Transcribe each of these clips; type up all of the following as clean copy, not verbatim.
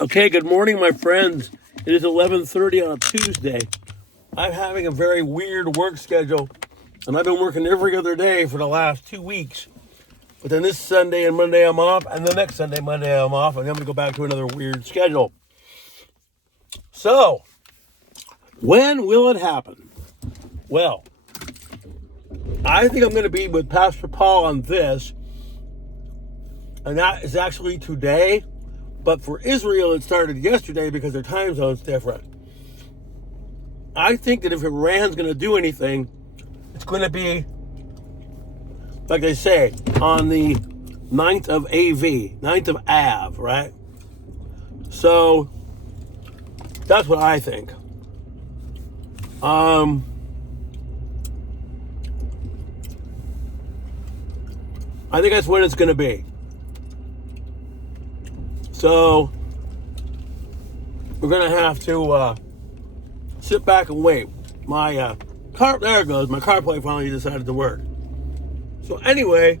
Okay, good morning, my friends. It is 11:30 on a Tuesday. I'm having a very weird work schedule, and I've been working every other day for the last 2 weeks. But then this Sunday and Monday I'm off, and the next Sunday, Monday I'm off, and then we go back to another weird schedule. So, when will it happen? Well, I think I'm going to be with Pastor Paul on this, and that is actually today. But for Israel, it started yesterday because their time zone's different. I think that if Iran's going to do anything, it's going to be, like they say, on the 9th of AV, 9th of Av, right? So, that's what I think. I think that's when it's going to be. So, we're going to have to sit back and wait. My car, there it goes. My CarPlay finally decided to work. So anyway,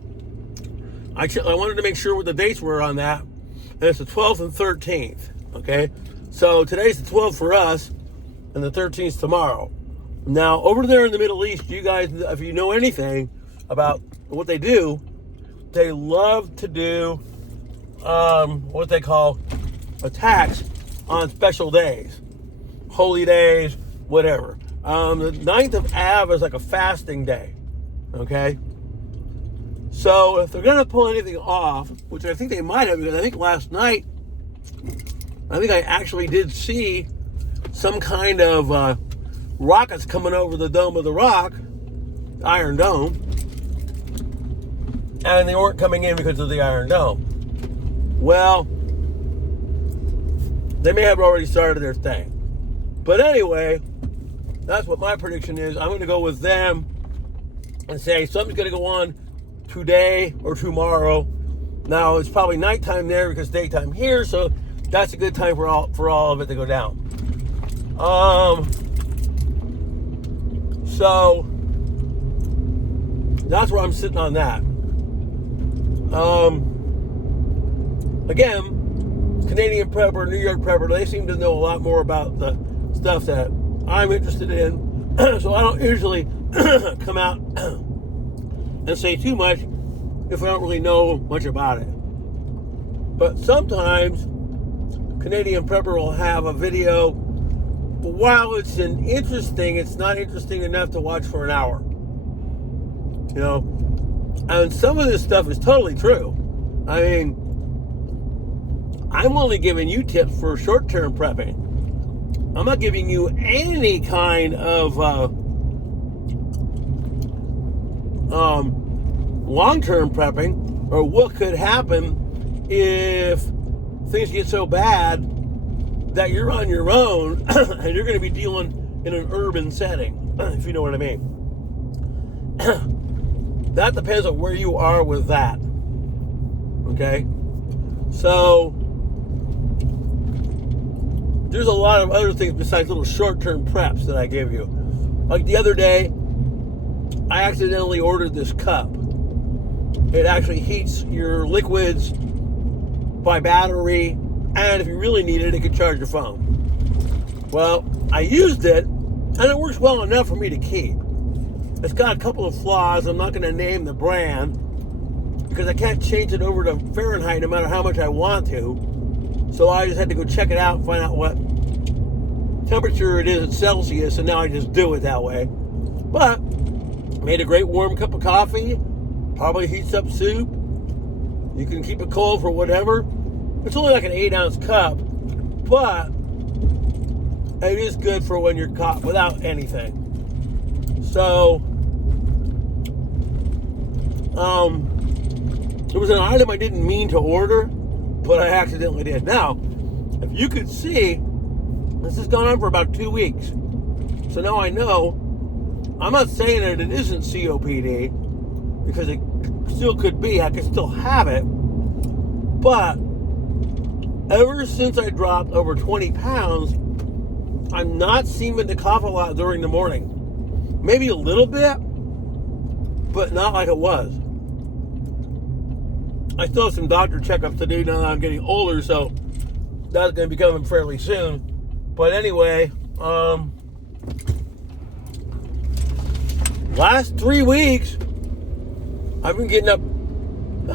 I wanted to make sure what the dates were on that. And it's the 12th and 13th. Okay? So today's the 12th for us, and the 13th tomorrow. Now, over there in the Middle East, you guys, if you know anything about what they do, they love to do what they call attacks on special days, holy days, whatever. The 9th of Av is like a fasting day, okay? So if they're going to pull anything off, which I think they might have, because I think last night, I actually did see some kind of rockets coming over the Dome of the Rock, Iron Dome, and they weren't coming in because of the Iron Dome. Well, they may have already started their thing. But anyway, that's what my prediction is. I'm going to go with them and say something's going to go on today or tomorrow. Now, it's probably nighttime there because daytime here, so that's a good time for all of it to go down. So that's where I'm sitting on that. Again, Canadian Prepper, New York Prepper, they seem to know a lot more about the stuff that I'm interested in. So I don't usually come out and say too much if I don't really know much about it. But sometimes Canadian Prepper will have a video, but while it's interesting, it's not interesting enough to watch for an hour. You know? And some of this stuff is totally true. I mean, I'm only giving you tips for short-term prepping. I'm not giving you any kind of long-term prepping or what could happen if things get so bad that you're on your own and you're going to be dealing in an urban setting, if you know what I mean. That depends on where you are with that. Okay? So there's a lot of other things besides little short-term preps that I give you. Like the other day, I accidentally ordered this cup. It actually heats your liquids by battery, and if you really need it, it can charge your phone. Well, I used it, and it works well enough for me to keep. It's got a couple of flaws. I'm not going to name the brand because I can't change it over to Fahrenheit no matter how much I want to. So I just had to go check it out and find out what temperature it is at Celsius, and now I just do it that way. But made a great warm cup of coffee, probably heats up soup. You can keep it cold for whatever. It's only like an 8-ounce cup, but it is good for when you're caught without anything. So, it was an item I didn't mean to order, but I accidentally did. Now, if you could see, this has gone on for about 2 weeks. So now I know. I'm not saying that it isn't COPD, because it still could be. I could still have it. But ever since I dropped over 20 pounds, I'm not seeming to cough a lot during the morning. Maybe a little bit, but not like it was. I still have some doctor checkups to do now that I'm getting older, so that's going to be coming fairly soon. But anyway, last 3 weeks, I've been getting up,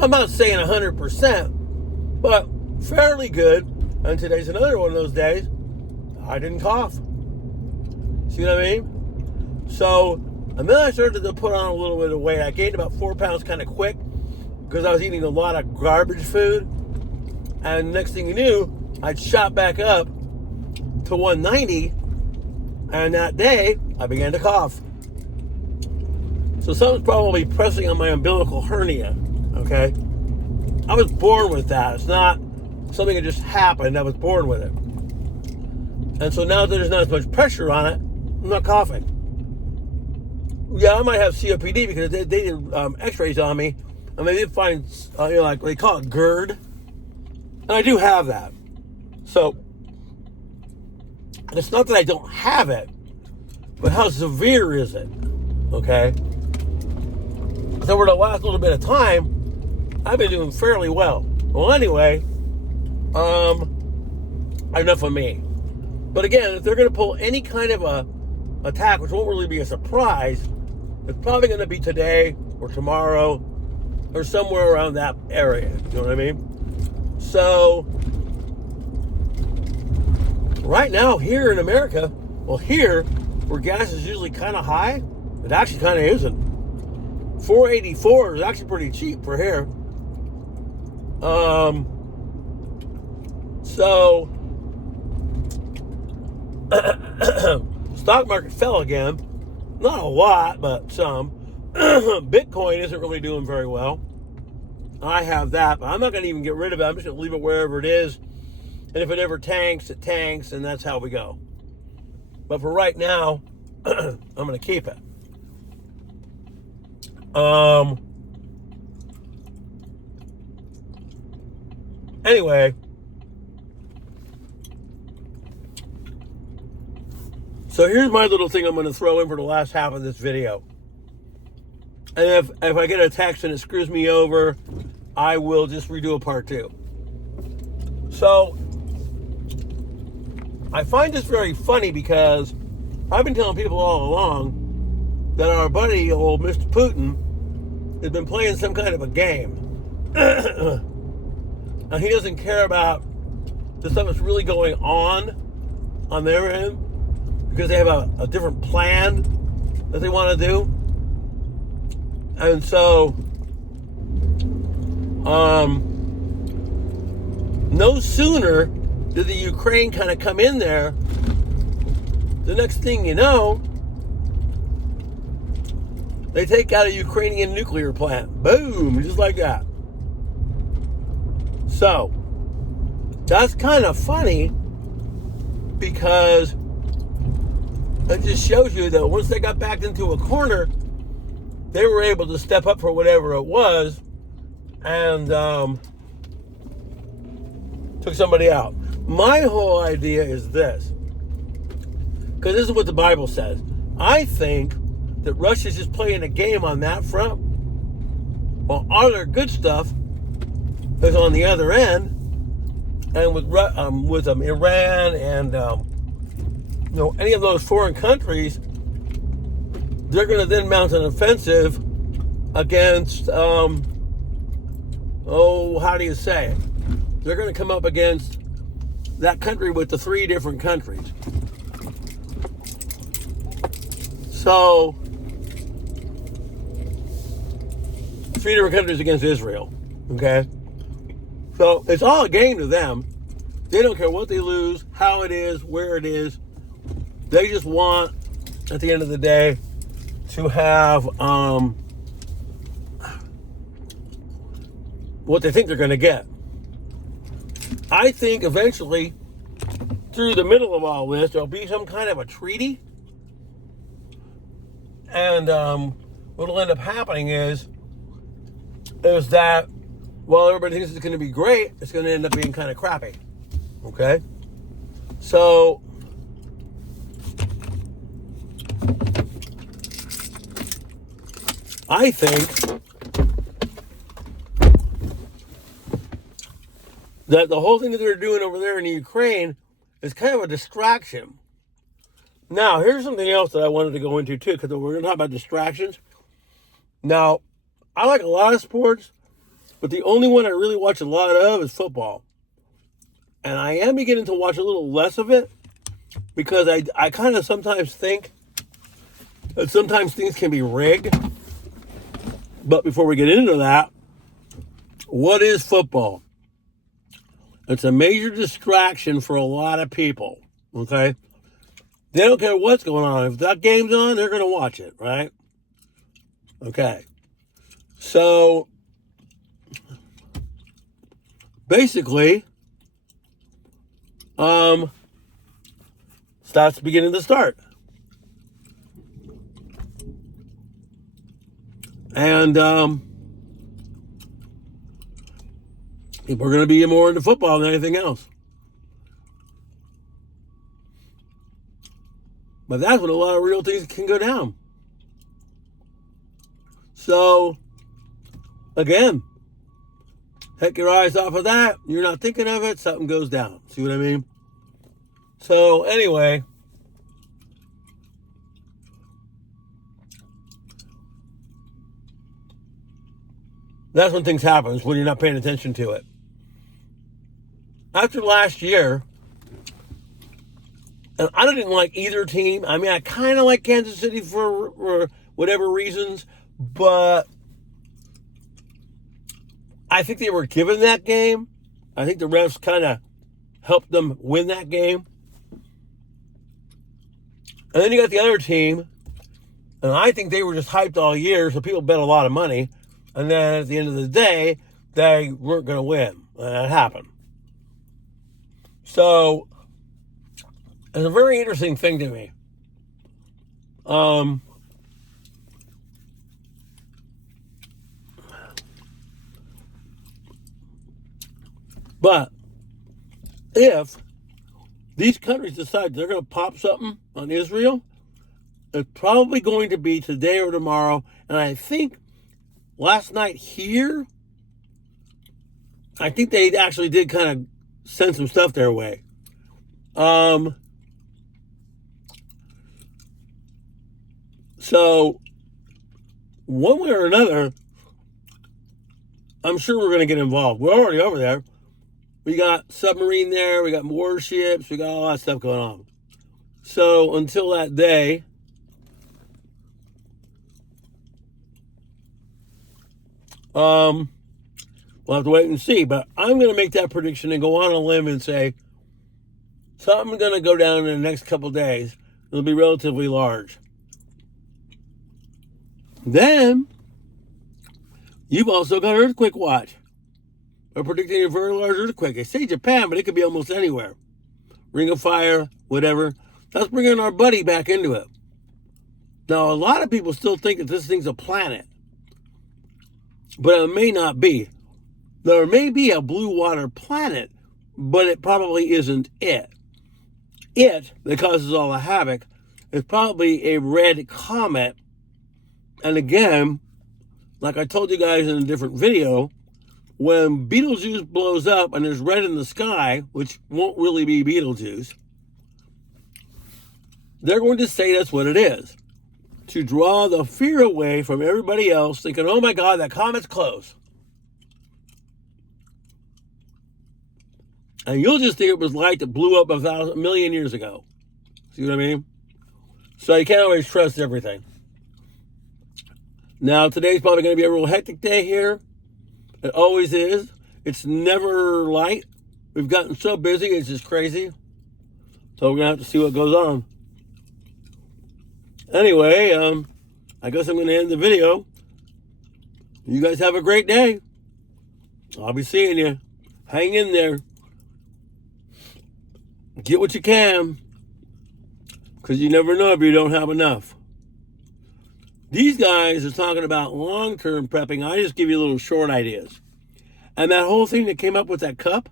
I'm not saying 100%, but fairly good. And today's another one of those days I didn't cough. See what I mean? So, and then I started to put on a little bit of weight. I gained about 4 pounds kind of quick because I was eating a lot of garbage food. And next thing you knew, I'd shot back up to 190. And that day, I began to cough. So something's probably pressing on my umbilical hernia, okay? I was born with that. It's not something that just happened. I was born with it. And so now that there's not as much pressure on it, I'm not coughing. Yeah, I might have COPD because they did x-rays on me, and they did find, like they call it GERD. And I do have that. So, it's not that I don't have it, but how severe is it? Okay? So for the last little bit of time, I've been doing fairly well. Well, anyway, enough of me. But again, if they're going to pull any kind of a attack, which won't really be a surprise, it's probably going to be today or tomorrow or somewhere around that area. You know what I mean? So, right now here in America, well, here, where gas is usually kind of high, it actually kind of isn't. $4.84 is actually pretty cheap for here. So, stock market fell again. Not a lot, but some. Bitcoin isn't really doing very well. I have that, but I'm not going to even get rid of it. I'm just going to leave it wherever it is. And if it ever tanks, it tanks, and that's how we go. But for right now, I'm going to keep it. Anyway, so here's my little thing I'm going to throw in for the last half of this video. And if I get a text and it screws me over, I will just redo a part 2. So, I find this very funny because I've been telling people all along that our buddy, old Mr. Putin, has been playing some kind of a game. And he doesn't care about the stuff that's really going on their end because they have a different plan that they want to do. And so, no sooner did the Ukraine kind of come in there, the next thing you know, they take out a Ukrainian nuclear plant. Boom, just like that. So, that's kind of funny because it just shows you that once they got backed into a corner, they were able to step up for whatever it was and took somebody out. My whole idea is this, because this is what the Bible says. I think that Russia's just playing a game on that front, while all their good stuff is on the other end, and with Iran and any of those foreign countries, they're going to then mount an offensive against, how do you say it? They're going to come up against that country with the 3 different countries. So, 3 different countries against Israel, okay? So, it's all a game to them. They don't care what they lose, how it is, where it is. They just want, at the end of the day, to have what they think they're going to get. I think eventually, through the middle of all this, there'll be some kind of a treaty. And what'll end up happening is that while everybody thinks it's going to be great, it's going to end up being kind of crappy. Okay? So, I think that the whole thing that they're doing over there in Ukraine is kind of a distraction. Now, here's something else that I wanted to go into too, because we're going to talk about distractions. Now, I like a lot of sports, but the only one I really watch a lot of is football. And I am beginning to watch a little less of it because I kind of sometimes think that sometimes things can be rigged. But before we get into that, what is football? It's a major distraction for a lot of people, okay? They don't care what's going on. If that game's on, they're going to watch it, right? Okay. So, basically, starts beginning to start. And people are going to be more into football than anything else. But that's when a lot of real things can go down. So, again, take your eyes off of that. You're not thinking of it, something goes down. See what I mean? So, anyway, that's when things happen, when you're not paying attention to it. After last year, and I didn't like either team. I mean, I kind of like Kansas City for whatever reasons, but I think they were given that game. I think the refs kind of helped them win that game. And then you got the other team, and I think they were just hyped all year, so people bet a lot of money. And then at the end of the day, they weren't going to win. And that happened. So, it's a very interesting thing to me. But if these countries decide they're going to pop something on Israel, it's probably going to be today or tomorrow. And I think last night here, I think they actually did kind of send some stuff their way. So, one way or another, I'm sure we're going to get involved. We're already over there. We got submarine there. We got warships. We got all that stuff going on. So, until that day, we'll have to wait and see. But I'm going to make that prediction and go on a limb and say something's going to go down in the next couple of days. It'll be relatively large. Then, you've also got earthquake watch. They're predicting a very large earthquake. They say Japan, but it could be almost anywhere. Ring of Fire, whatever. That's bringing our buddy back into it. Now, a lot of people still think that this thing's a planet. But it may not be. There may be a blue water planet, but it probably isn't it. It, that causes all the havoc, is probably a red comet. And again, like I told you guys in a different video, when Betelgeuse blows up and there's red in the sky, which won't really be Betelgeuse, they're going to say that's what it is. To draw the fear away from everybody else, thinking, oh my God, that comet's close. And you'll just think it was light that blew up a million years ago. See what I mean? So you can't always trust everything. Now, today's probably going to be a real hectic day here. It always is. It's never light. We've gotten so busy, it's just crazy. So we're going to have to see what goes on. Anyway, I guess I'm going to end the video. You guys have a great day. I'll be seeing you. Hang in there. Get what you can. Because you never know if you don't have enough. These guys are talking about long-term prepping. I just give you little short ideas. And that whole thing that came up with that cup,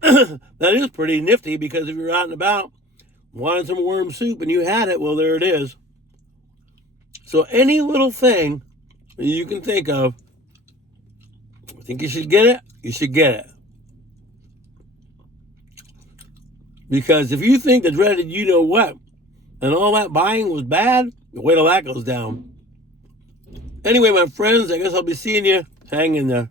that is pretty nifty, because if you're out and about, wanted some worm soup and you had it, well, there it is. So any little thing that you can think of, I think you should get it, you should get it. Because if you think the dreaded you know what and all that buying was bad, wait till that goes down. Anyway, my friends, I guess I'll be seeing you. Hang in there.